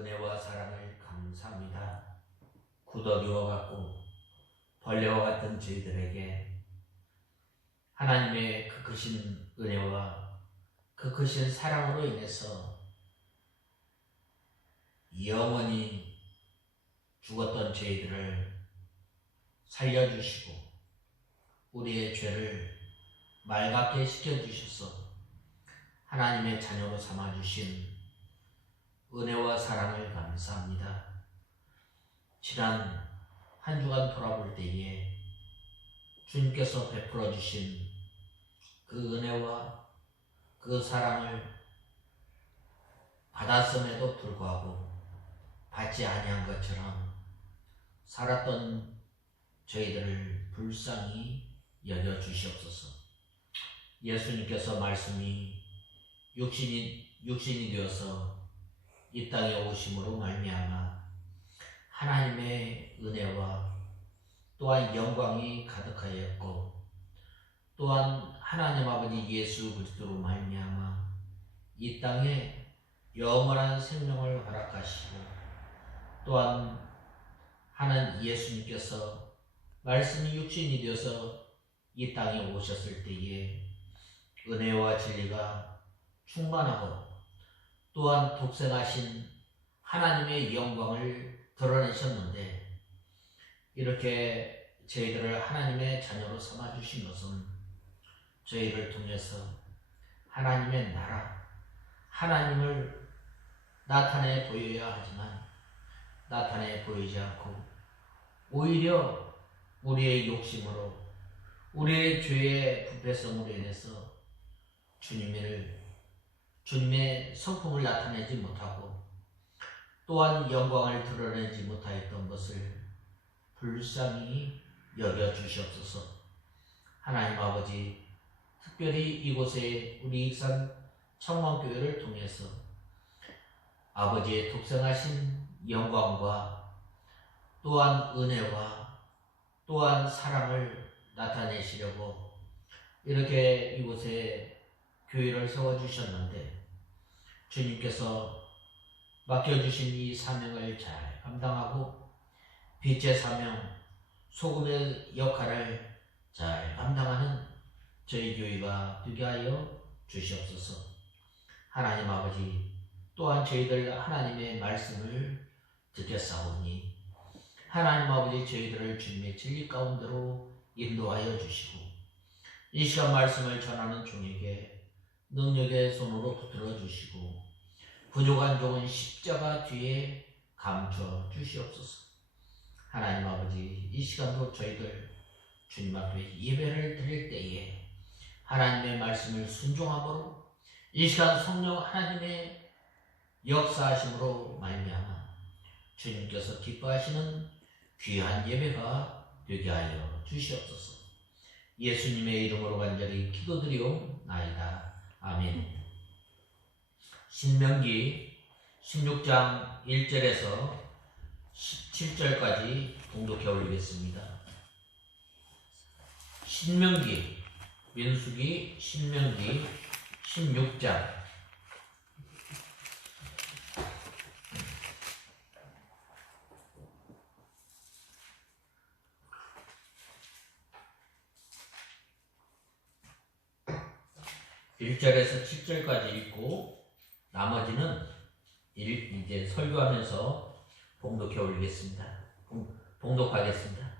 은혜와 사랑을 감사합니다. 구더기와 같고 벌레와 같은 저희들에게 하나님의 그 크신 은혜와 그 크신 사랑으로 인해서 영원히 죽었던 저희들을 살려주시고 우리의 죄를 맑게 씻겨주셔서 하나님의 자녀로 삼아주신 은혜와 사랑을 감사합니다. 지난 한 주간 돌아볼 때에 주님께서 베풀어 주신 그 은혜와 그 사랑을 받았음에도 불구하고 받지 아니한 것처럼 살았던 저희들을 불쌍히 여겨 주시옵소서. 예수님께서 말씀이 육신이 되어서 이 땅에 오심으로 말미암아 하나님의 은혜와 또한 영광이 가득하였고 또한 하나님 아버지 예수 그리스도로 말미암아 이 땅에 영원한 생명을 허락하시고 또한 하나님 예수님께서 말씀이 육신이 되어서 이 땅에 오셨을 때에 은혜와 진리가 충만하고 또한 독생하신 하나님의 영광을 드러내셨는데 이렇게 저희들을 하나님의 자녀로 삼아주신 것은 저희를 통해서 하나님의 나라, 하나님을 나타내 보여야 하지만 나타내 보이지 않고 오히려 우리의 욕심으로 우리의 죄의 부패성으로 인해서 주님의 성품을 나타내지 못하고 또한 영광을 드러내지 못하였던 것을 불쌍히 여겨 주시옵소서. 하나님 아버지, 특별히 이곳에 우리 익산 청망교회를 통해서 아버지의 독생하신 영광과 또한 은혜와 또한 사랑을 나타내시려고 이렇게 이곳에 교회를 세워주셨는데 주님께서 맡겨주신 이 사명을 잘 감당하고 빛의 사명, 소금의 역할을 잘 감당하는 저희 교회가 되게 하여 주시옵소서. 하나님 아버지, 또한 저희들 하나님의 말씀을 듣겠사오니 하나님 아버지 저희들을 주님의 진리 가운데로 인도하여 주시고 이 시간 말씀을 전하는 종에게 능력의 손으로 붙들어 주시고 부족한 종은 십자가 뒤에 감춰 주시옵소서. 하나님 아버지, 이 시간도 저희들 주님 앞에 예배를 드릴 때에 하나님의 말씀을 순종함으로 이 시간 성령 하나님의 역사하심으로 말미암아 주님께서 기뻐하시는 귀한 예배가 되게 하여 주시옵소서. 예수님의 이름으로 간절히 기도드리옵나이다. 아멘. 신명기 16장 1절에서 17절까지 봉독해 올리겠습니다. 민수기 신명기 16장 1절에서 7절까지 읽고 나머지는 이제 설교하면서 봉독해 올리겠습니다. 봉독하겠습니다.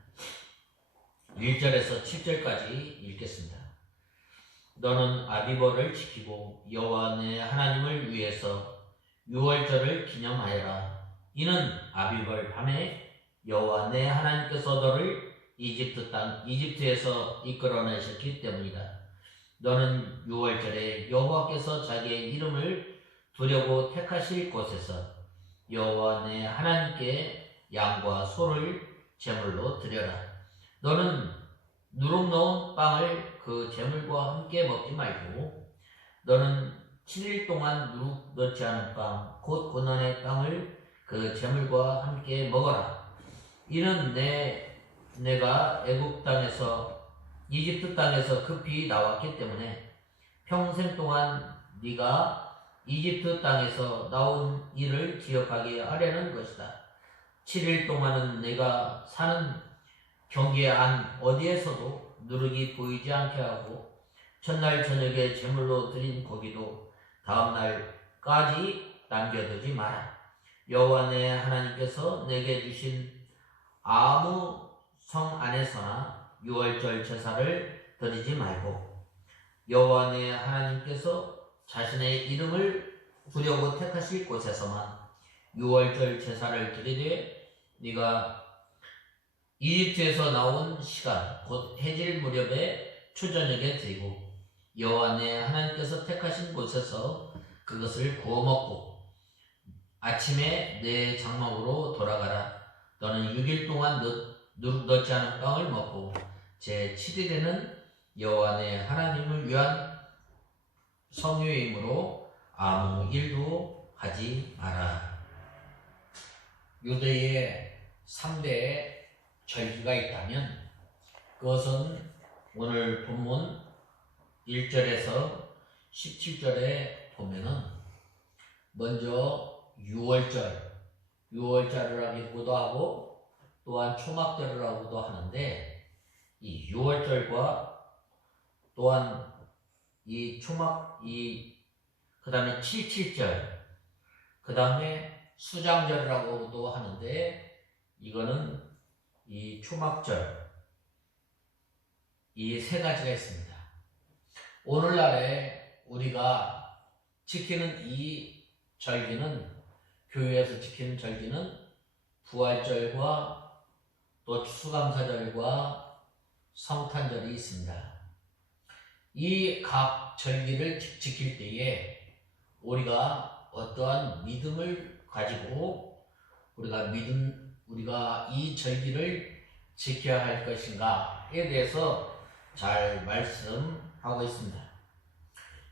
1절에서 7절까지 읽겠습니다. 너는 아비벌을 지키고 여호와 내 하나님을 위해서 유월절을 기념하여라. 이는 아비벌 밤에 여호와 내 하나님께서 너를 이집트에서 이끌어내셨기 때문이다. 너는 유월절에 여호와께서 자기의 이름을 두려고 택하실 곳에서 여호와 내 하나님께 양과 소를 제물로 드려라. 너는 누룩 넣은 빵을 그 제물과 함께 먹지 말고 너는 7일 동안 누룩 넣지 않은 빵 곧 고난의 빵을 그 제물과 함께 먹어라. 이는 내가 애굽 땅에서 이집트 땅에서 급히 나왔기 때문에 평생 동안 네가 이집트 땅에서 나온 일을 기억하게 하려는 것이다. 7일 동안은 내가 사는 경계 안 어디에서도 누룩이 보이지 않게 하고 첫날 저녁에 제물로 드린 고기도 다음날까지 남겨두지 마라. 여호와 내 하나님께서 내게 주신 아무 성 안에서나 유월절 제사를 드리지 말고 여호와 내 하나님께서 자신의 이름을 두려고 택하실 곳에서만 유월절 제사를 드리되 네가 이집트에서 나온 시간 곧 해질 무렵에 초저녁에 드리고 여호와 내 하나님께서 택하신 곳에서 그것을 구워 먹고 아침에 내 장막으로 돌아가라. 너는 6일 동안 넣지 않은 빵을 먹고 제 7일에는 여호와 내 하나님을 위한 성유임으로 아무 일도 하지 마라. 유대의 3대의 절기가 있다면 그것은 오늘 본문 1절에서 17절에 보면은 먼저 유월절이라고도 하고 또한 초막절이라고도 하는데 이 유월절과 또한 이 그 다음에 77절 그 다음에 수장절이라고도 하는데 이거는 이 초막절 이 세 가지가 있습니다. 오늘날에 우리가 지키는 이 절기는 교회에서 지키는 절기는 부활절과 또 추수감사절과 성탄절이 있습니다. 이 각 절기를 지킬 때에 우리가 어떠한 믿음을 가지고 우리가 이 절기를 지켜야 할 것인가에 대해서 잘 말씀하고 있습니다.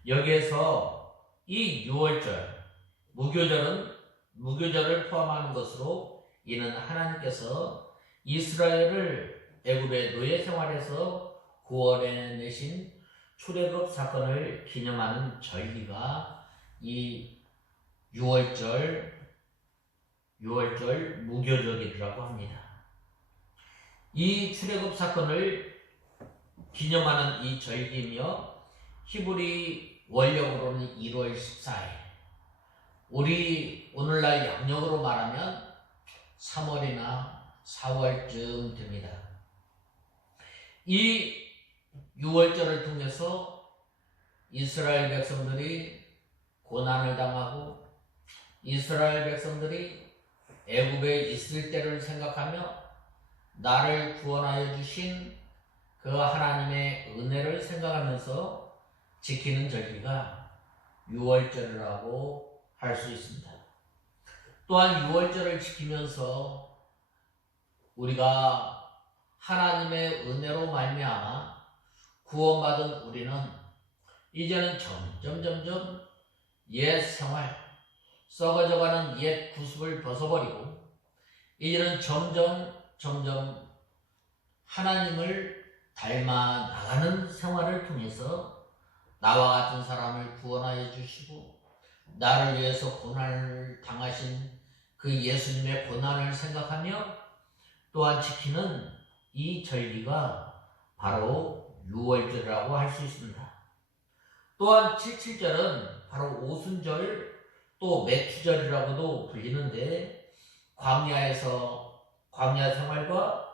여기에서 이 유월절, 무교절을 포함하는 것으로 이는 하나님께서 이스라엘을 애굽의 노예 생활에서 구원해내신 출애굽 사건을 기념하는 절기가 이 유월절 무교절이라고 합니다. 이 출애굽 사건을 기념하는 이 절기며 히브리 원력으로는 1월 14일 우리 오늘날 양력으로 말하면 3월이나 4월쯤 됩니다. 이 유월절을 통해서 이스라엘 백성들이 고난을 당하고 이스라엘 백성들이 애굽에 있을 때를 생각하며 나를 구원하여 주신 그 하나님의 은혜를 생각하면서 지키는 절기가 유월절이라고 할 수 있습니다. 또한 유월절을 지키면서 우리가 하나님의 은혜로 말미암아 구원받은 우리는 이제는 점점 옛 생활, 썩어져가는 옛 구습을 벗어버리고 이제는 점점 하나님을 닮아 나가는 생활을 통해서 나와 같은 사람을 구원하여 주시고 나를 위해서 고난을 당하신 그 예수님의 고난을 생각하며 또한 지키는 이 절기가 바로 유월절이라고 할 수 있습니다. 또한 77절은 바로 오순절 또 매추절이라고도 불리는데 광야 생활과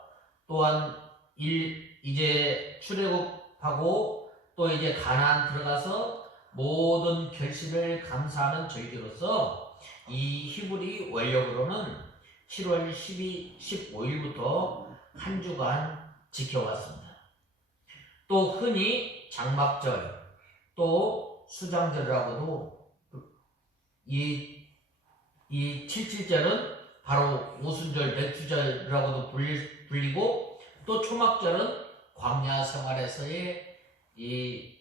또한 이제 출애굽하고 또 이제 가나안 들어가서 모든 결실을 감사하는 절기로서 이 히브리 원력으로는 7월 15일부터 한 주간 지켜왔습니다. 또 흔히 장막절 또 수장절이라고도 이 77절은 바로 오순절 매추절이라고도 불리고 또 초막절은 광야 생활에서의 이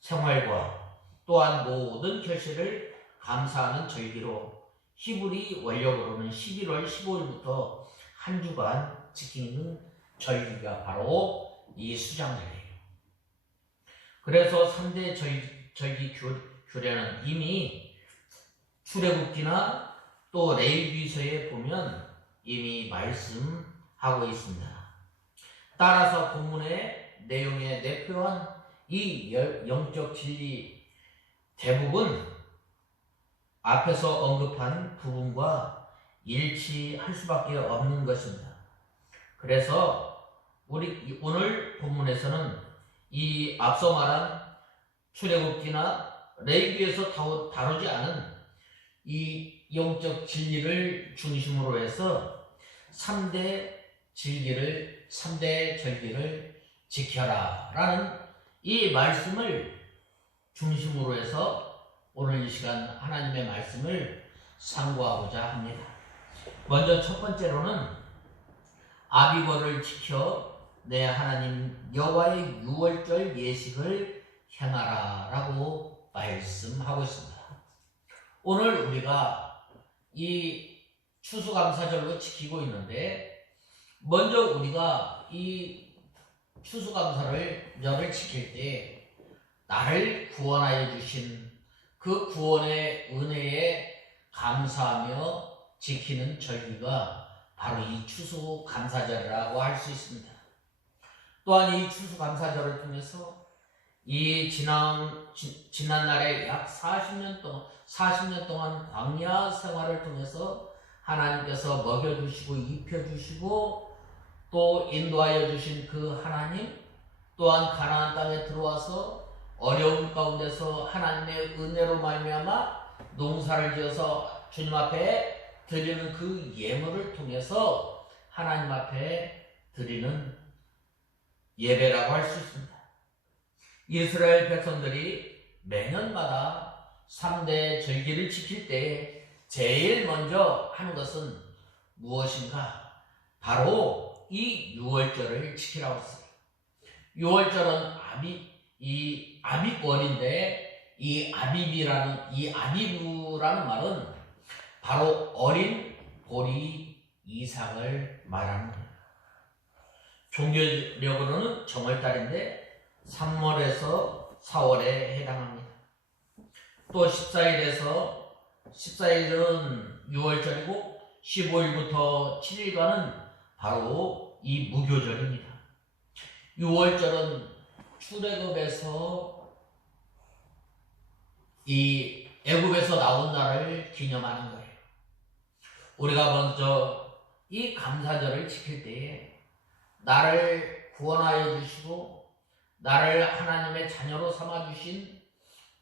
생활과 또한 모든 결실을 감사하는 절기로 히브리 원력으로는 11월 15일부터 한 주간 지키는 절기가 바로 이 수장절이에요. 그래서 3대 절기 규례는 이미 출애굽기나 또 레위기서에 보면 이미 말씀하고 있습니다. 따라서 본문의 내용에 대표한 이 영적 진리 대부분 앞에서 언급한 부분과 일치할 수밖에 없는 것입니다. 그래서 우리 오늘 본문에서는 이 앞서 말한 출애굽기나 레위기에서 다루지 않은 이 영적 진리를 중심으로 해서 3대 절기를 지켜라 라는 이 말씀을 중심으로 해서 오늘 이 시간 하나님의 말씀을 상고하고자 합니다. 먼저 첫 번째로는 아비벌을 지켜 내 하나님 여호와의 유월절 예식을 행하라 라고 말씀하고 있습니다. 오늘 우리가 이 추수감사절로 지키고 있는데 먼저 우리가 이 추수감사절을 지킬 때 나를 구원하여 주신 그 구원의 은혜에 감사하며 지키는 절기가 바로 이 추수감사절이라고 할 수 있습니다. 또한 이 추수감사절을 통해서 이 지난 날에 약 40년 동안 광야 생활을 통해서 하나님께서 먹여주시고 입혀주시고 또 인도하여 주신 그 하나님, 또한 가나안 땅에 들어와서 어려움 가운데서 하나님의 은혜로 말미암아 농사를 지어서 주님 앞에 드리는 그 예물을 통해서 하나님 앞에 드리는 예배라고 할 수 있습니다. 이스라엘 백성들이 매년마다 3대 절기를 지킬 때 제일 먼저 하는 것은 무엇인가? 바로 이 유월절을 지키라고 했어요. 유월절은 아비월인데 이 아비부라는 말은 바로 어린 보리 이삭을 말하는 거예요. 종교력으로는 정월달인데 3월에서 4월에 해당합니다. 또 14일은 6월절이고 15일부터 7일간은 바로 이 무교절입니다. 6월절은 출애굽에서 이 애굽에서 나온 날을 기념하는 거예요. 우리가 먼저 이 감사절을 지킬 때에 나를 구원하여 주시고 나를 하나님의 자녀로 삼아 주신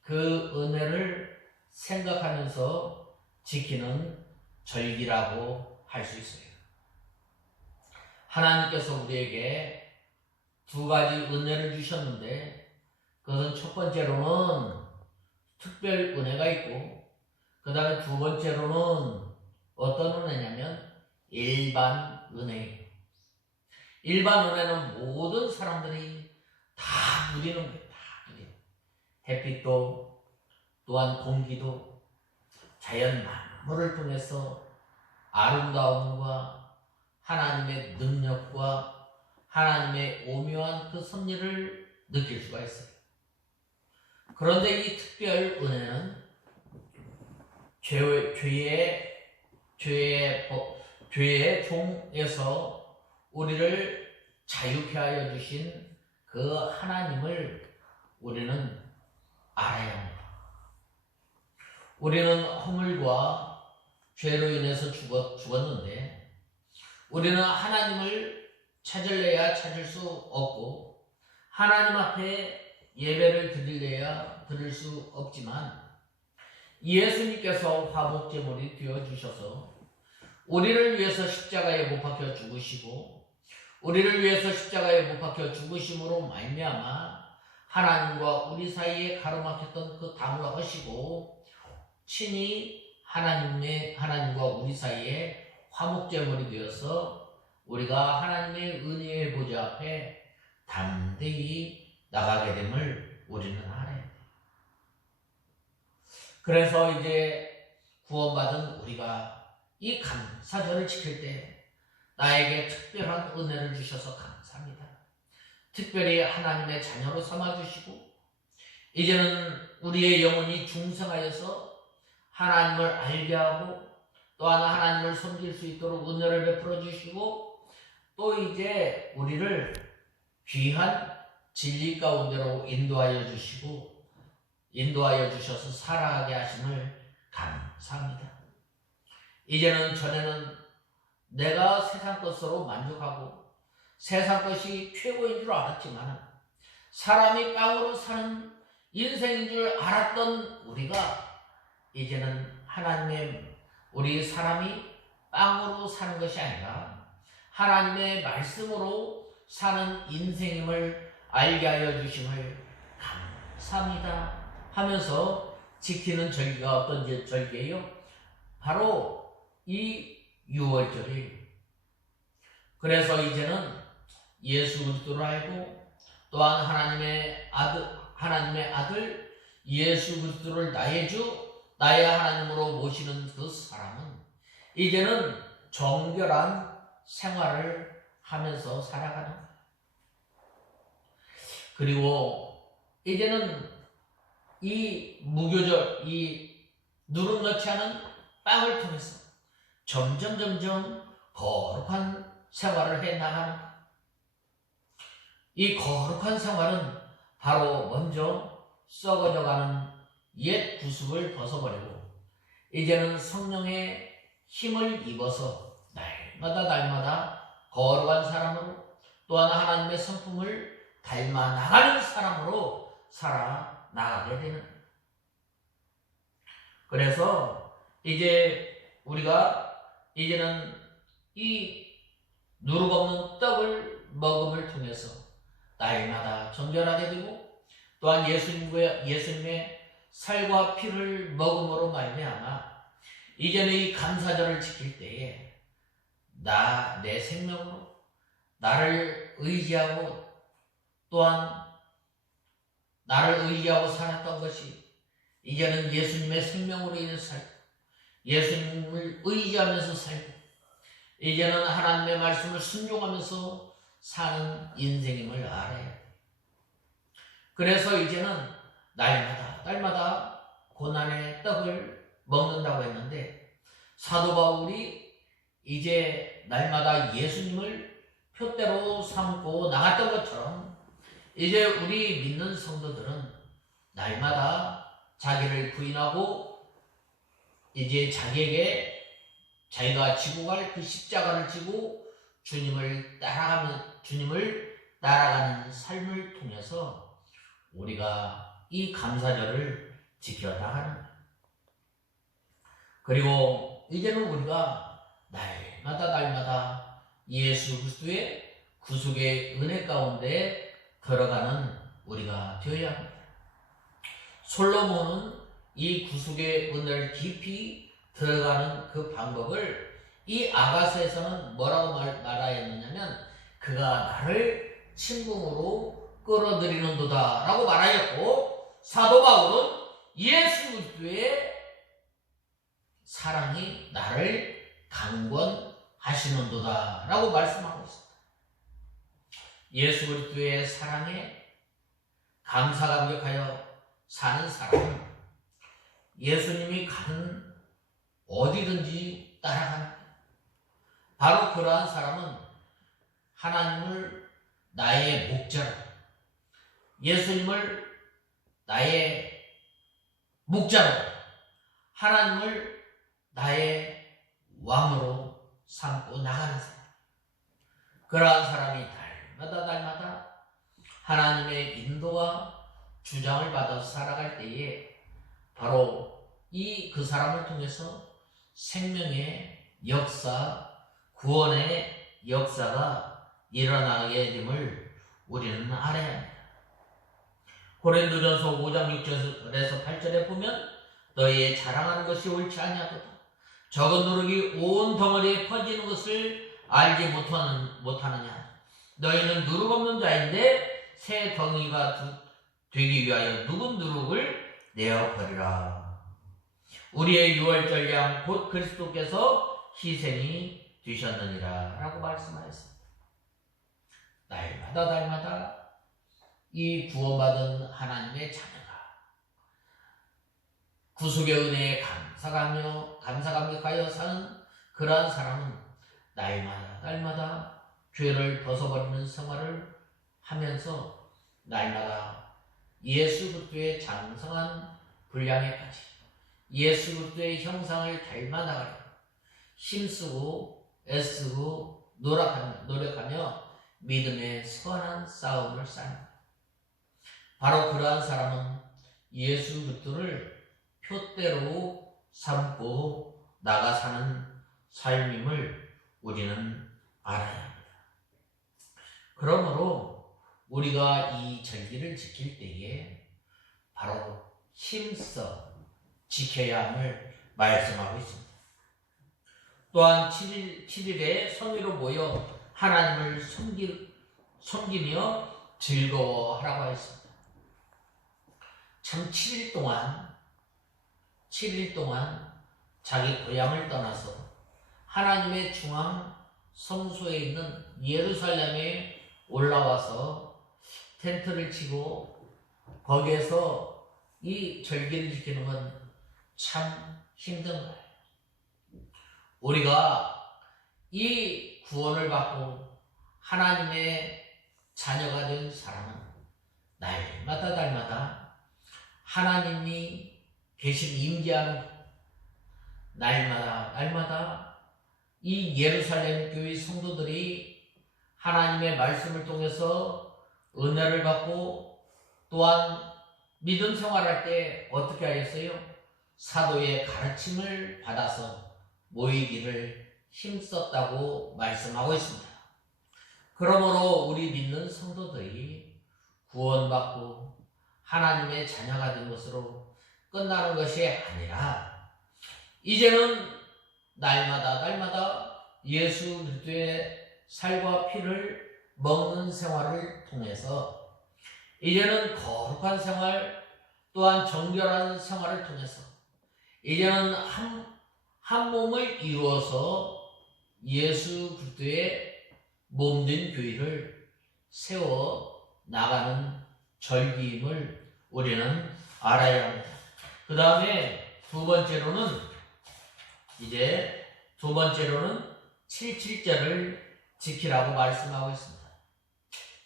그 은혜를 생각하면서 지키는 절기라고 할 수 있어요. 하나님께서 우리에게 두 가지 은혜를 주셨는데 그것은 첫 번째로는 특별 은혜가 있고 그 다음에 두 번째로는 어떤 은혜냐면 일반 은혜예요. 일반 은혜는 모든 사람들이 다 누리는 거예요. 다 누리는 거예요. 햇빛도 또한 공기도 자연 만물을 통해서 아름다움과 하나님의 능력과 하나님의 오묘한 그 섭리를 느낄 수가 있어요. 그런데 이 특별 은혜는 죄의 종에서 우리를 자유케 하여 주신 그 하나님을 우리는 알아야 합니다. 우리는 허물과 죄로 인해서 죽었는데 우리는 하나님을 찾을래야 찾을 수 없고 하나님 앞에 예배를 드릴래야 드릴 수 없지만 예수님께서 화목제물이 되어주셔서 우리를 위해서 십자가에 못 박혀 죽으시고 우리를 위해서 십자가에 못 박혀 죽으심으로 말미암아 하나님과 우리 사이에 가로막혔던 그 담을 허시고 친히 하나님과 우리 사이에 화목제물이 되어서 우리가 하나님의 은혜의 보좌 앞에 담대히 나가게 됨을 우리는 알아야 돼요. 그래서 이제 구원받은 우리가 이 감사절을 지킬 때 나에게 특별한 은혜를 주셔서 감사합니다. 특별히 하나님의 자녀로 삼아주시고 이제는 우리의 영혼이 중생하여서 하나님을 알게 하고 또한 하나님을 섬길 수 있도록 은혜를 베풀어 주시고 또 이제 우리를 귀한 진리 가운데로 인도하여 주셔서 살아가게 하심을 감사합니다. 이제는 전에는 내가 세상 것으로 만족하고 세상 것이 최고인 줄 알았지만 사람이 빵으로 사는 인생인 줄 알았던 우리가 이제는 우리 사람이 빵으로 사는 것이 아니라 하나님의 말씀으로 사는 인생임을 알게 하여 주심을 감사합니다 하면서 지키는 절기가 어떤 절기예요? 바로 이 6월절이에요. 그래서 이제는 예수 그리스도를 알고 또한 하나님의 아들 예수 그리스도를 나의 주 나의 하나님으로 모시는 그 사람은 이제는 정결한 생활을 하면서 살아가는 거예요. 그리고 이제는 이 무교절, 이 누룩 넣지 않은 빵을 통해서 점점 거룩한 생활을 해나가는 거예요. 이 거룩한 생활은 바로 먼저 썩어져가는 옛 구습을 벗어버리고 이제는 성령의 힘을 입어서 날마다 거룩한 사람으로 또한 하나님의 성품을 닮아 나가는 사람으로 살아나가게 되는. 그래서 이제 우리가 이제는 이 누룩 없는 떡을 먹음을 통해서 날마다 정결하게 되고 또한 예수님의 살과 피를 먹음으로 말미암아 이제는 이 감사절을 지킬 때에 내 생명으로 나를 의지하고 또한 나를 의지하고 살았던 것이 이제는 예수님의 생명으로 인해서 살고 예수님을 의지하면서 살고 이제는 하나님의 말씀을 순종하면서 사는 인생임을 알아야 돼. 그래서 이제는 날마다 고난의 떡을 먹는다고 했는데 사도 바울이 이제 날마다 예수님을 표대로 삼고 나갔던 것처럼 이제 우리 믿는 성도들은 날마다 자기를 부인하고 이제 자기가 지고 갈 그 십자가를 지고 주님을 따라가는 삶을 통해서 우리가 이 감사절을 지켜나가는 거예요. 그리고 이제는 우리가 날마다 예수 그리스도의 구속의 은혜 가운데 들어가는 우리가 되어야 합니다. 솔로몬은 이 구속의 은혜를 깊이 들어가는 그 방법을 이 아가서에서는 뭐라고 말하였느냐면 그가 나를 침궁으로 끌어들이는도다 라고 말하였고 사도 바울은 예수 그리스도의 사랑이 나를 강권하시는도다 라고 말씀하고 있습니다. 예수 그리스도의 사랑에 감사감격하여 사는 사람은 예수님이 가는 어디든지 따라가는 거예요. 바로 그러한 사람은 하나님을 나의 목자로 예수님을 나의 목자로 하나님을 나의 왕으로 삼고 나가는 사람. 그러한 사람이 날마다 하나님의 인도와 주장을 받아서 살아갈 때에 바로 그 사람을 통해서 생명의 역사, 구원의 역사가 일어나게 됨을 우리는 알아야 합니다. 고린도전서 5장 6절에서 8절에 보면 너희의 자랑하는 것이 옳지 아니하도다. 적은 누룩이 온 덩어리에 퍼지는 것을 알지 못하느냐. 너희는 누룩 없는 자인데 새 덩이가 되기 위하여 누군 누룩을 내어버리라. 우리의 6월절 양 곧 그리스도께서 희생이 되셨느니라 라고 말씀하였습니다. 날마다 이 구원받은 하나님의 자녀가 구속의 은혜에 감사감격하여 사는 그러한 사람은 날마다 죄를 벗어버리는 생활을 하면서 날마다 예수 그리스도의 장성한 분량에까지 예수 그리스도의 형상을 닮아나가려 힘쓰고 애쓰고 노력하며 믿음의 선한 싸움을 쌓는다. 바로 그러한 사람은 예수 그리스도를 표대로 삼고 나가 사는 삶임을 우리는 알아야 합니다. 그러므로 우리가 이 절기를 지킬 때에 바로 힘써 지켜야 함을 말씀하고 있습니다. 또한 7일에 성회로 모여 하나님을 섬기며 즐거워하라고 하였습니다. 참 7일 동안 자기 고향을 떠나서 하나님의 중앙 성소에 있는 예루살렘에 올라와서 텐트를 치고 거기에서 이 절기를 지키는 건 참 힘든 거예요. 우리가 이 구원을 받고 하나님의 자녀가 된 사람은 날마다 하나님이 계신 임재하는 날마다 이 예루살렘 교회 성도들이 하나님의 말씀을 통해서 은혜를 받고 또한 믿음 생활할 때 어떻게 하였어요? 사도의 가르침을 받아서 모이기를 힘썼다고 말씀하고 있습니다. 그러므로 우리 믿는 성도들이 구원받고 하나님의 자녀가 된 것으로 끝나는 것이 아니라 이제는 날마다 예수 그리스도의 살과 피를 먹는 생활을 통해서 이제는 거룩한 생활 또한 정결한 생활을 통해서 이제는 한 몸을 이루어서 예수 그리스도의 몸된 교회를 세워 나가는 절기임을 우리는 알아야 합니다. 그 다음에 두 번째로는 7.7절을 지키라고 말씀하고 있습니다.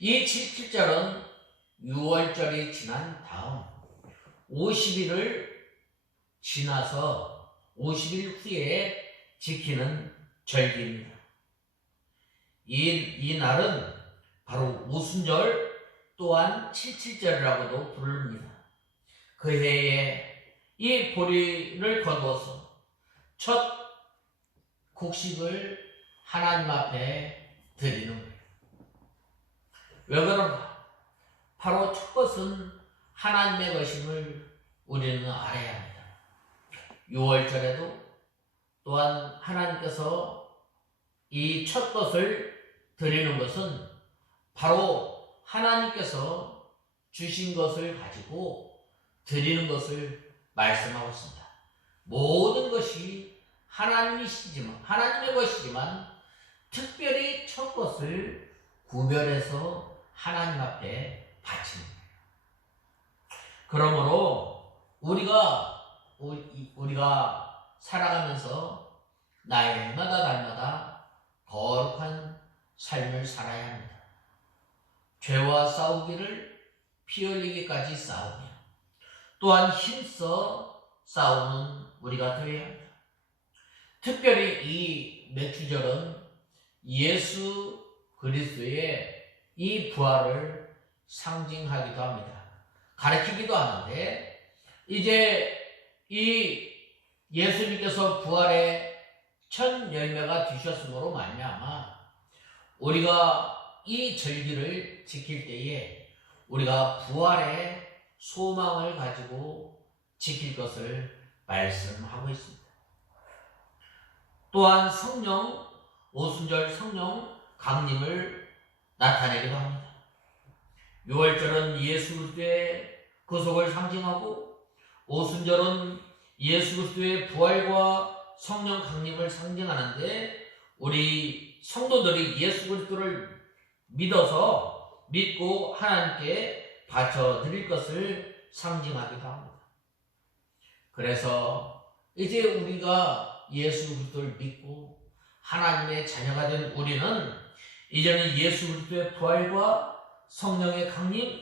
이 7.7절은 6월절이 지난 다음 50일을 지나서 50일 후에 지키는 절기입니다. 이 날은 바로 오순절 또한 7.7절이라고도 부릅니다. 그 해에 이 보리를 거두어서 첫 곡식을 하나님 앞에 드리는 거예요. 왜 그런가? 바로 첫 것은 하나님의 것임을 우리는 알아야 합니다. 6월절에도 또한 하나님께서 이 첫 것을 드리는 것은 바로 하나님께서 주신 것을 가지고 드리는 것을 말씀하고 있습니다. 모든 것이 하나님의 것이지만 특별히 첫 것을 구별해서 하나님 앞에 바치는 거예요. 그러므로 우리가 살아가면서 날마다 거룩한 삶을 살아야 합니다. 죄와 싸우기를 피 흘리기까지 싸우며 또한 힘써 싸우는 우리가 되어야 합니다. 특별히 이 매주절은 예수 그리스도의 이 부활을 상징하기도 합니다. 가르치기도 하는데 이제 이 예수님께서 부활의 첫 열매가 되셨으므로 말미암아 우리가 이 절기를 지킬 때에 우리가 부활의 소망을 가지고 지킬 것을 말씀하고 있습니다. 또한 오순절 성령 강림을 나타내기도 합니다. 6월절은 예수 그리스도의 구속을 상징하고 오순절은 예수 그리스도의 부활과 성령 강림을 상징하는데 우리 성도들이 예수 그리스도를 믿고 하나님께 바쳐 드릴 것을 상징하기도 합니다. 그래서 이제 우리가 예수 그리스도를 믿고 하나님의 자녀가 된 우리는 이제는 예수 그리스도의 부활과 성령의 강림,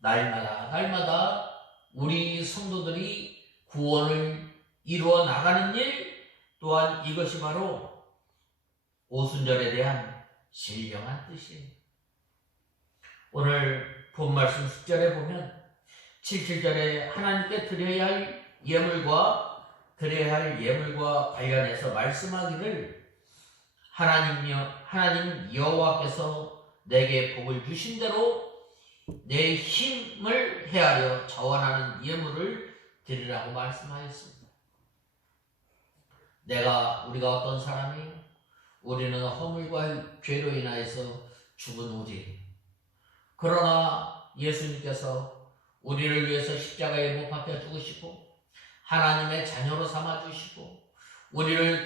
날마다 우리 성도들이 구원을 이루어 나가는 일, 또한 이것이 바로 오순절에 대한 신령한 뜻이에요. 오늘 본 말씀 10절에 보면 7절에 하나님께 드려야 할 예물과 관련해서 말씀하기를 하나님 여호와께서 내게 복을 주신 대로 내 힘을 헤아려 자원하는 예물을 드리라고 말씀하였습니다. 우리가 어떤 사람이에요? 우리는 허물과 죄로 인하여서 죽은 우리. 그러나 예수님께서 우리를 위해서 십자가에 못 박혀 죽으시고 하나님의 자녀로 삼아 주시고 우리를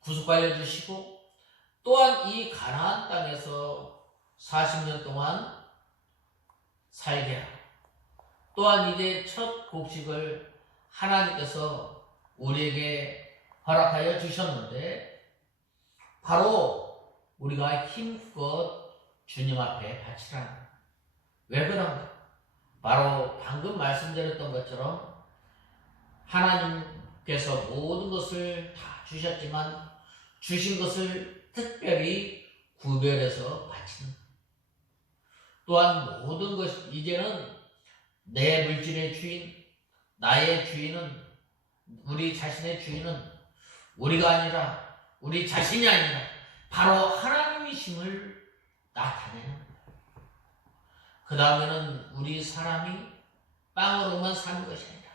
구속하여 주시고 또한 이 가나안 땅에서 40년 동안 살게 하고 또한 이제 첫 곡식을 하나님께서 우리에게 허락하여 주셨는데 바로 우리가 힘껏 주님 앞에 바치라. 왜 그런가? 바로 방금 말씀드렸던 것처럼 하나님께서 모든 것을 다 주셨지만 주신 것을 특별히 구별해서 바치는 것. 또한 모든 것, 이제는 내 물질의 주인, 나의 주인은, 우리 자신의 주인은 우리가 아니라, 우리 자신이 아니라 바로 하나님이심을 나타내는 거예요. 그 다음에는 우리 사람이 빵으로만 사는 것이 아니라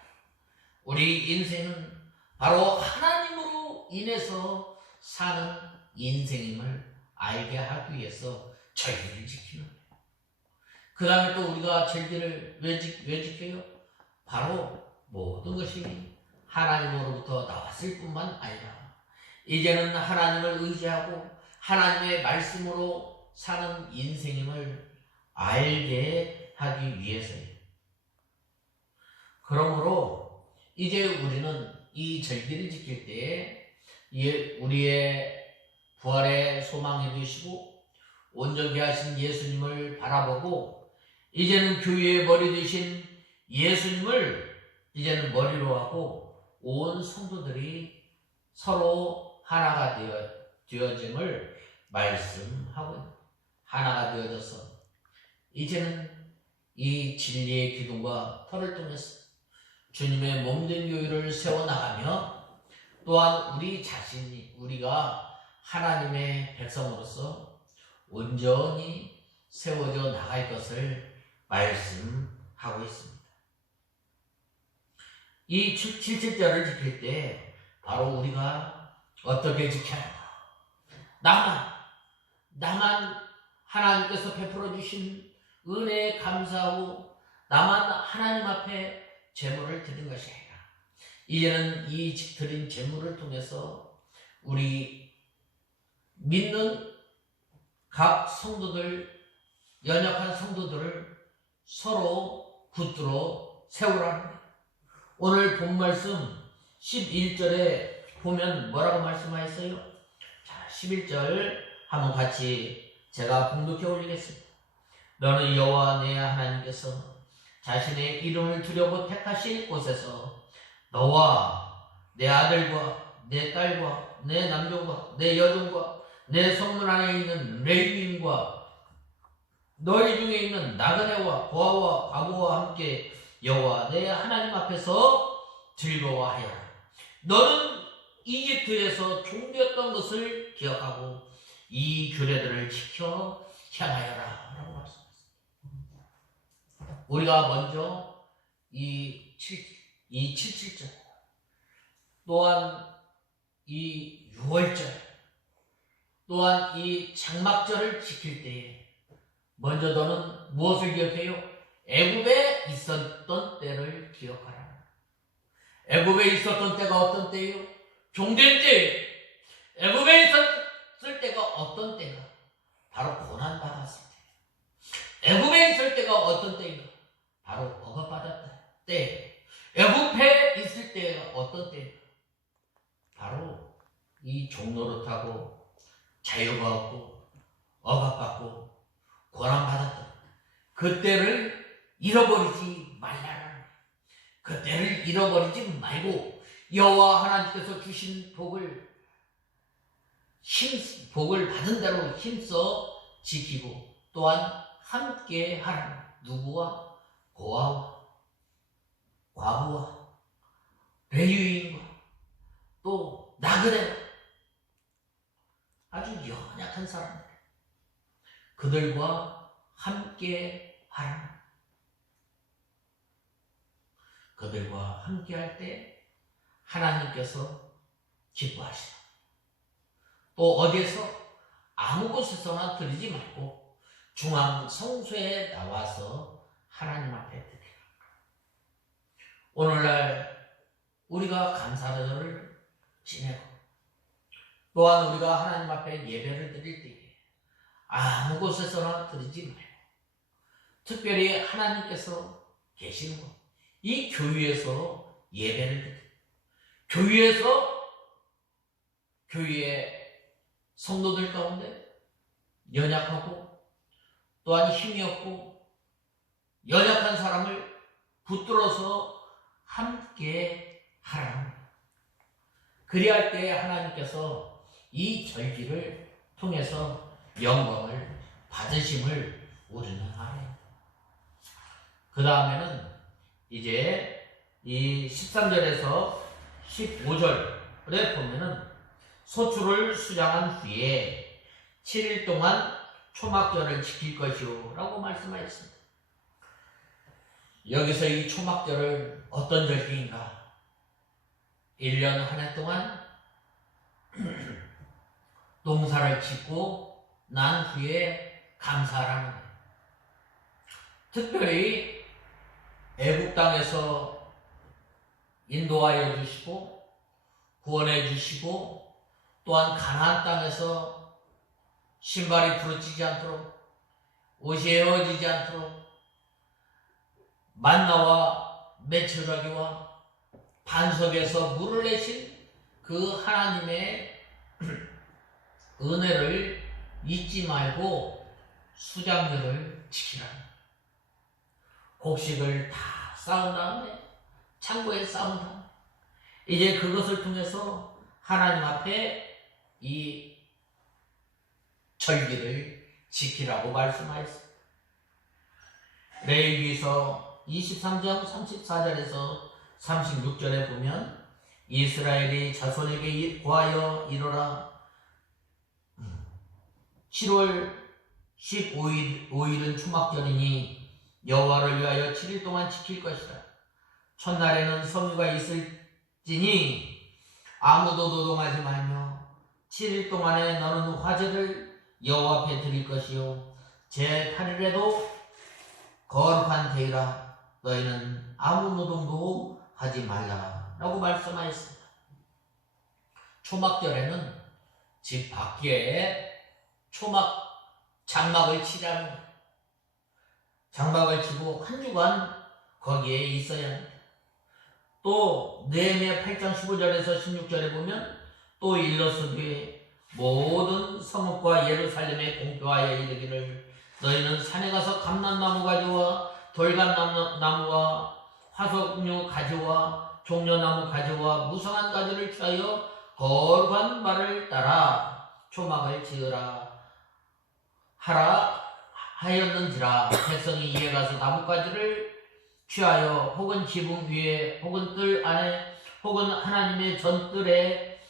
우리 인생은 바로 하나님으로 인해서 사는 인생임을 알게 하기 위해서 절기를 지키는 거예요. 그 다음에 또 우리가 절기를 왜 지켜요? 바로 모든 것이 하나님으로부터 나왔을 뿐만 아니라 이제는 하나님을 의지하고 하나님의 말씀으로 사는 인생임을 알게 하기 위해서예요. 그러므로 이제 우리는 이 절기를 지킬 때에 우리의 부활의 소망해 주시고 온전케 하신 예수님을 바라보고 이제는 교회의 머리 되신 예수님을 이제는 머리로 하고 온 성도들이 서로 하나가 되어짐을 말씀하고 있습니다. 하나가 되어져서 이제는 이 진리의 기둥과 터를 통해서 주님의 몸된 교회를 세워나가며 또한 우리 자신이 우리가 하나님의 백성으로서 온전히 세워져 나갈 것을 말씀하고 있습니다. 이 7절을 지킬 때 바로 우리가 어떻게 지켜야 하나? 나만 하나님께서 베풀어 주신 은혜에 감사하고 나만 하나님 앞에 제물을 드린 것이 아니라 이제는 이 드린 제물을 통해서 우리 믿는 각 성도들, 연약한 성도들을 서로 붙들어 세우라는 거예요. 오늘 본 말씀 11절에 보면 뭐라고 말씀하셨어요? 자, 11절 한번 같이 제가 봉독해 올리겠습니다. 너는 여호와 내 하나님께서 자신의 이름을 두려고 택하신 곳에서 너와 내 아들과 내 딸과 내 남종과 내 여종과 내 성문 안에 있는 레위인과 너희 중에 있는 나그네와 고아와 과부와 함께 여호와 내 하나님 앞에서 즐거워하여라. 너는 이집트에서 종되었던 것을 기억하고 이 규례들을 지켜 향하여라 라고 말씀했습니다. 우리가 먼저 이 77절 또한 이 6월절 또한 이 장막절을 지킬 때에 먼저 너는 무엇을 기억해요? 애굽에 있었던 때를 기억하라. 애굽에 있었던 때가 어떤 때예요? 종된 때예요. 애굽에 있었을 때가 어떤 때가? 바로 고난받았을 때. 애굽에 있을 때가 어떤 때인가? 바로 억압받았을 때. 이 종노릇하고 자유가 없고 억압받고 고난받았던 그때를 잃어버리지 말라는, 그때를 잃어버리지 말고 여호와 하나님께서 주신 복을 받은 대로 힘써 지키고 또한 함께 하라는, 누구와? 고아와 과부와 배유인과 또 나그네와 아주 연약한 사람들, 그들과 함께 하라는, 그들과 함께 할 때 하나님께서 기뻐하시다. 또 어디에서 아무 곳에서나 드리지 말고 중앙 성소에 나와서 하나님 앞에 드리라. 오늘날 우리가 감사절을 지내고 또한 우리가 하나님 앞에 예배를 드릴 때에 아무 곳에서나 드리지 말고 특별히 하나님께서 계시는 곳, 이 교회에서 예배를 드리고 교회의 성도들 가운데 연약하고 또한 힘이 없고 연약한 사람을 붙들어서 함께 하라는, 그리할 때 하나님께서 이 절기를 통해서 영광을 받으심을 우리는 알아요. 그 다음에는 이제 이 13절에서 15절에 보면은 소출을 수장한 후에 7일 동안 초막절을 지킬 것이요 라고 말씀하셨습니다. 여기서 이 초막절을 어떤 절기인가? 1년 한 해 동안 농사를 짓고 난 후에 감사하라는 거예요. 특별히 애국 땅에서 인도하여 주시고 구원해 주시고 또한 가나안 땅에서 신발이 부러지지 않도록 옷이 헤어지지 않도록 만나와 메추라기와 반석에서 물을 내신 그 하나님의 은혜를 잊지 말고 수장절을 지키라. 곡식을 다 쌓은 다음에 창고에 쌓은 다음에 이제 그것을 통해서 하나님 앞에 이 절기를 지키라고 말씀하였습니다. 레위기서 23장 34절에서 36절에 보면 이스라엘이 자손에게 고하여 이르라. 7월 15일은 초막절이니 여호와를 위하여 7일 동안 지킬 것이라. 첫날에는 성유가 있을지니 아무도 노동하지 말며 7일 동안에 너는 화제를 여호와 앞에 드릴 것이요 제8일에도 거룩한 데이라. 너희는 아무 노동도 하지 말라 라고 말씀하였습니다. 초막절에는 집 밖에 장막을 치라는 거예요. 장막을 치고 한 주간 거기에 있어야 합니다. 또 느헤미야 8장 15절에서 16절에 보면 또 일러스되 모든 성읍과 예루살렘에 공표하여 이르기를 너희는 산에 가서 감람나무 가지와 돌감나무와 화석류 가지와 종려나무 가지와 무성한 가지를 취하여 거룩한 말을 따라 초막을 지으라 하라 하였는지라. 백성이 이에 가서 나뭇가지를 취하여 혹은 지붕 위에 혹은 뜰 안에 혹은 하나님의 전뜰에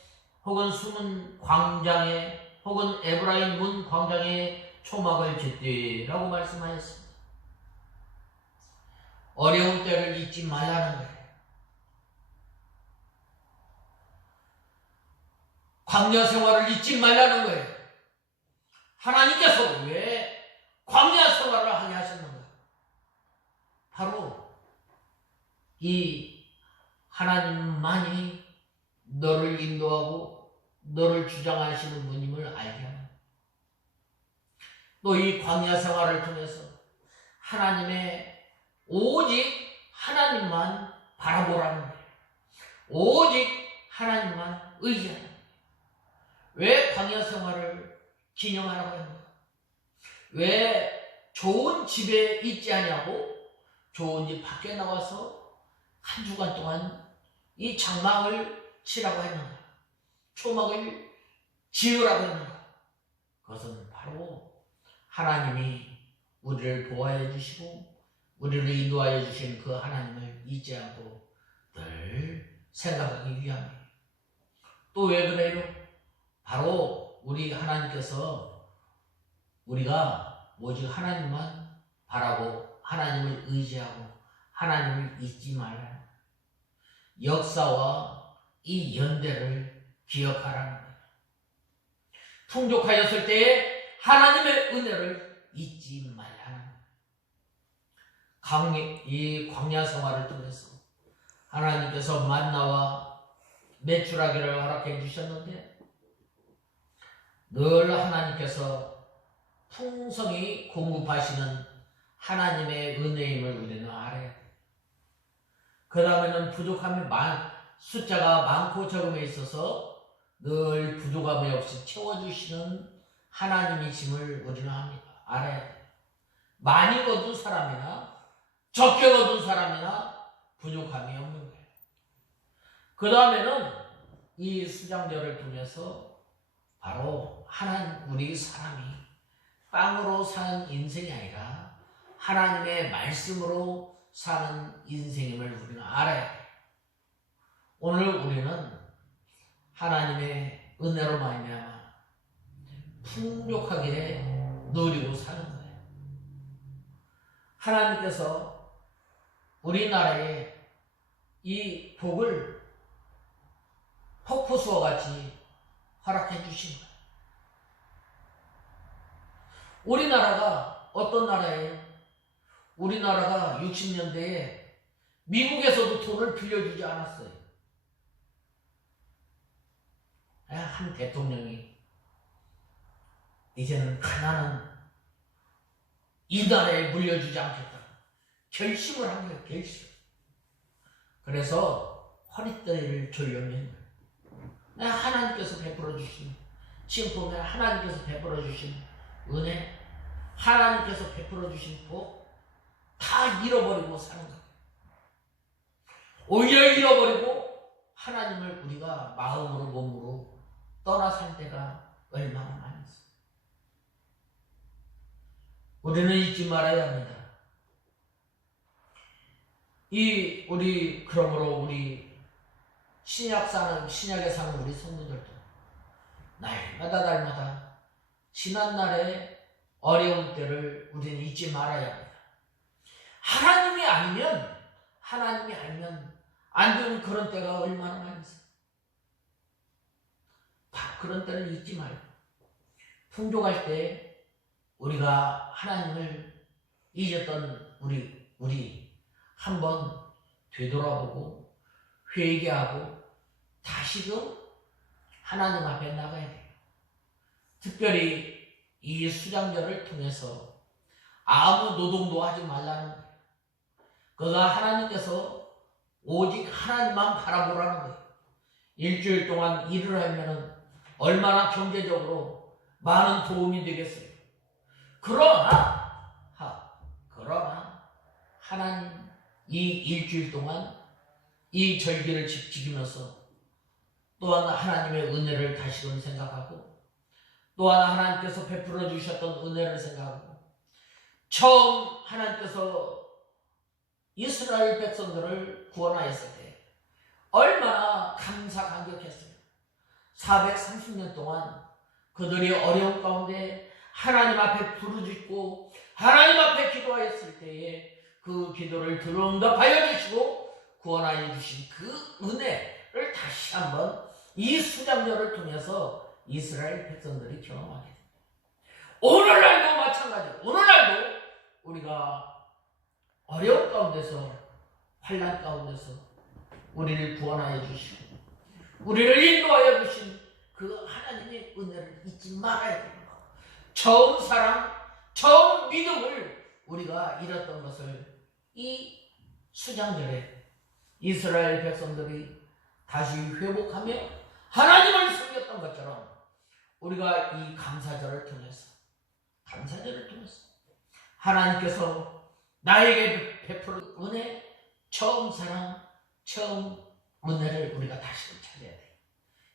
혹은 숨은 광장에 혹은 에브라임 문 광장에 초막을 짓되 라고 말씀하였습니다. 어려운 때를 잊지 말라는 거예요. 광야 생활을 잊지 말라는 거예요. 하나님께서 왜 광야 생활을 하게 하셨는가? 바로 이 하나님만이 너를 인도하고 너를 주장하시는 분임을 알게 합니다. 또 이 광야 생활을 통해서 하나님의 오직 하나님만 바라보라는 거예요. 오직 하나님만 의지하는 거예요. 광야 생활을 기념하라고 합니다. 왜 좋은 집에 있지 않냐고? 좋은 집 밖에 나와서 한 주간 동안 이 장막을 치라고 했는가? 초막을 지으라고 했는가? 그것은 바로 하나님이 우리를 보호해 주시고 우리를 인도하여 주신 그 하나님을 잊지 않고 늘 생각하기 위함이에요. 또 왜 그래요? 바로 우리 하나님께서 우리가 오직 하나님만 바라고 하나님을 의지하고 하나님을 잊지 말라. 역사와 이 연대를 기억하라는 거예요. 풍족하였을 때에 하나님의 은혜를 잊지 말라는 거예요. 이 광야 생활을 통해서 하나님께서 만나와 매출하기를 허락해 주셨는데 늘 하나님께서 풍성히 공급하시는 하나님의 은혜임을 우리는 알아야 돼요. 그 다음에는 부족함이 숫자가 많고 적음에 있어서 늘 부족함이 없이 채워주시는 하나님이심을 우리는 알아야 돼요. 많이 거둔 사람이나 적게 거둔 사람이나 부족함이 없는 거예요. 그 다음에는 이 수장절을 통해서 바로 우리 사람이 빵으로 사는 인생이 아니라 하나님의 말씀으로 사는 인생임을 우리는 알아야 돼요. 오늘 우리는 하나님의 은혜로 말미암아 풍족하게 누리고 사는 거예요. 하나님께서 우리나라에 이 복을 폭포수와 같이 허락해 주신 거예요. 우리나라가 어떤 나라예요? 우리나라가 60년대에 미국에서도 돈을 빌려주지 않았어요. 한 대통령이 이제는 가난은 이 나라에 물려주지 않겠다 결심을 한 거예요. 결심. 그래서 허리띠를 졸려면 하나님께서 베풀어 주신 지금 하나님께서 베풀어 주신 은혜, 하나님께서 베풀어 주신 복 다 잃어버리고 사는 거예요. 오히려 잃어버리고 하나님을 우리가 마음으로 몸으로 떠나 살 때가 얼마나 많이 있어요. 우리는 잊지 말아야 합니다. 그러므로 우리 신약에 사는 우리 성도들도 날마다 지난날의 어려운 때를 우리는 잊지 말아야 합니다. 하나님이 알면 안 되는 그런 때가 얼마나 많이 있어요. 다 그런 때를 잊지 말고 풍족할 때 우리가 하나님을 잊었던 우리 한번 되돌아보고 회개하고 다시금 하나님 앞에 나가야 돼요. 특별히 이 수장절을 통해서 아무 노동도 하지 말라는 거예요. 그가 하나님께서 오직 하나님만 바라보라는 거예요. 일주일 동안 일을 하면 얼마나 경제적으로 많은 도움이 되겠어요. 그러나 하나님 이 일주일 동안 이 절기를 지키면서 또한 하나님의 은혜를 다시금 생각하고 또한 하나님께서 베풀어 주셨던 은혜를 생각하고 처음 하나님께서 이스라엘 백성들을 구원하였을 때 얼마나 감사감격했어요. 430년 동안 그들이 어려운 가운데 하나님 앞에 부르짖고 하나님 앞에 기도하였을 때에 그 기도를 들응답하여 주시고 구원하여 주신 그 은혜를 다시 한번 이 수장절을 통해서 이스라엘 백성들이 경험하게 됩니다. 오늘날도 마찬가지로 오늘날도 우리가 어려운 가운데서 환난 가운데서 우리를 구원하여 주시고 우리를 인도하여 주신 그 하나님의 은혜를 잊지 말아야 됩니다. 처음 사랑, 처음 믿음을 우리가 잃었던 것을 이 수장절에 이스라엘 백성들이 다시 회복하며 하나님을 섬겼던 것처럼 우리가 이 감사절을 통해서 하나님께서 나에게 베풀은 은혜, 처음 사랑, 처음 은혜를 우리가 다시금 찾아야 돼.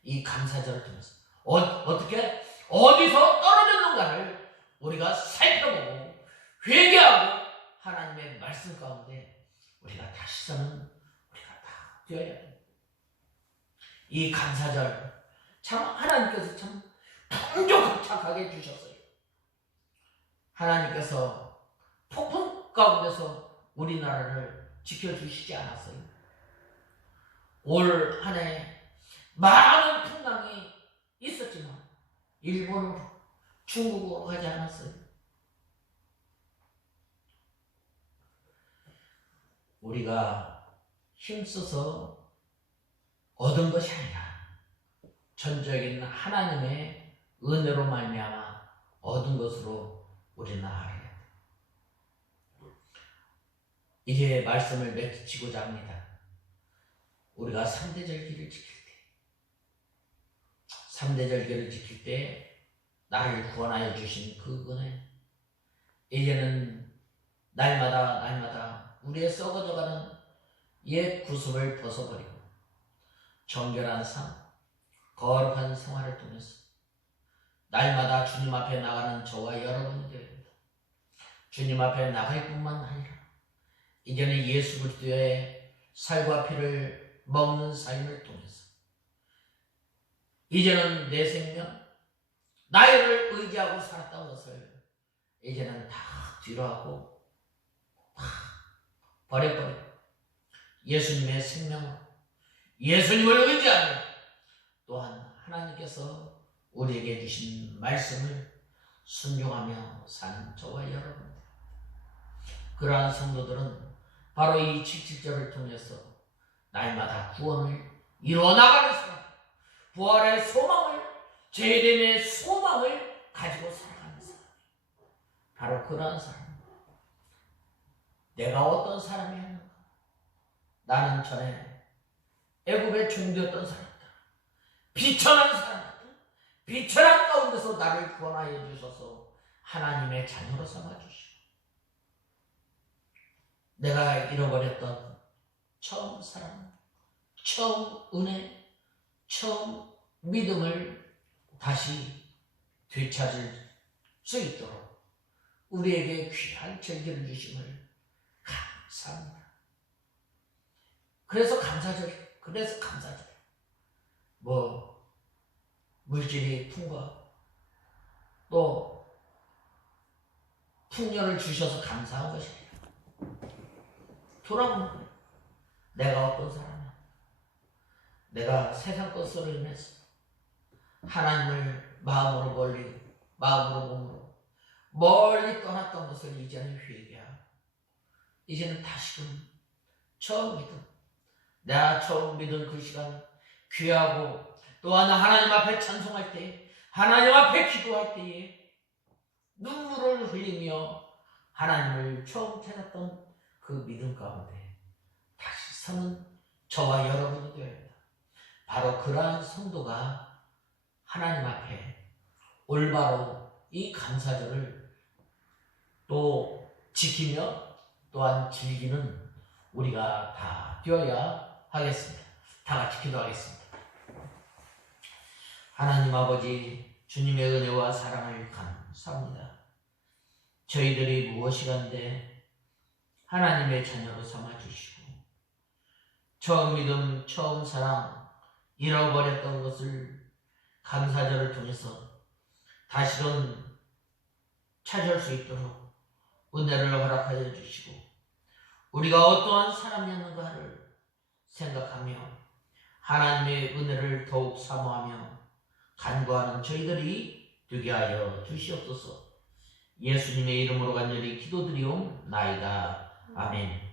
이 감사절을 통해서 어떻게 어디서 떨어졌는가를 우리가 살펴보고 회개하고 하나님의 말씀 가운데 우리가 다시서는 우리가 다 되어야 돼. 이 감사절 참 하나님께서 참 풍족하게 해주셨어요. 하나님께서 폭풍 가운데서 우리나라를 지켜주시지 않았어요. 올 한 해 많은 풍랑이 있었지만 일본으로, 중국으로 가지 않았어요. 우리가 힘써서 얻은 것이 아니라 전적인 하나님의 은혜로 말미암아 얻은 것으로 우리는 알아야 돼. 이제 말씀을 맺히고자 합니다. 우리가 3대절기를 지킬 때 나를 구원하여 주신 그 은혜, 이제는 날마다 우리의 썩어져가는 옛 구습을 벗어버리고 정결한 삶, 거룩한 생활을 통해서 날마다 주님 앞에 나가는 저와 여러분이 되어야 됩니다. 주님 앞에 나갈 뿐만 아니라 이제는 예수 그리스도의 살과 피를 먹는 삶을 통해서 이제는 내 생명, 나를 의지하고 살았던 것을 이제는 다 뒤로 하고 다 버려버리고 예수님의 생명으로 예수님을 의지하며 또한 하나님께서 우리에게 주신 말씀을 순종하며 사는 저와 여러분, 그러한 성도들은 바로 이 77절을 통해서 날마다 구원을 이루어나가는 사람, 부활의 소망을, 재림의 소망을 가지고 살아가는 사람, 바로 그러한 사람. 내가 어떤 사람이었는가? 나는 전에 애굽의 종되었던 사람이다. 비천한 사람이다. 비천한 가운데서 나를 구원하여 주셔서 하나님의 자녀로 삼아주시고, 내가 잃어버렸던 처음 사랑, 처음 은혜, 처음 믿음을 다시 되찾을 수 있도록 우리에게 귀한 절기를 주심을 감사합니다. 그래서 감사절. 물질이 풍부하고 또 풍년을 주셔서 감사한 것입니다. 돌아보는 거예요. 내가 어떤 사람이야? 내가 세상 것으로 인해서 하나님을 마음으로 몸으로 멀리 떠났던 것을 이제는 회개하고, 이제는 다시금 처음 믿음, 내가 처음 믿은 그 시간 귀하고, 또한 하나님 앞에 찬송할 때, 하나님 앞에 기도할 때에 눈물을 흘리며 하나님을 처음 찾았던 그 믿음 가운데 다시 서는 저와 여러분이 되어야 합니다. 바로 그러한 성도가 하나님 앞에 올바로 이 감사절을 또 지키며 또한 즐기는 우리가 다 되어야 하겠습니다. 다 같이 기도하겠습니다. 하나님 아버지, 주님의 은혜와 사랑을 감사합니다. 저희들이 무엇이간데 하나님의 자녀로 삼아주시고, 처음 믿음, 처음 사랑, 잃어버렸던 것을 감사절을 통해서 다시금 찾을 수 있도록 은혜를 허락하여 주시고, 우리가 어떠한 사람이었는가를 생각하며 하나님의 은혜를 더욱 사모하며 간구하는 저희들이 되게 하여 주시옵소서. 예수님의 이름으로 간절히 기도드리옵나이다. 아멘.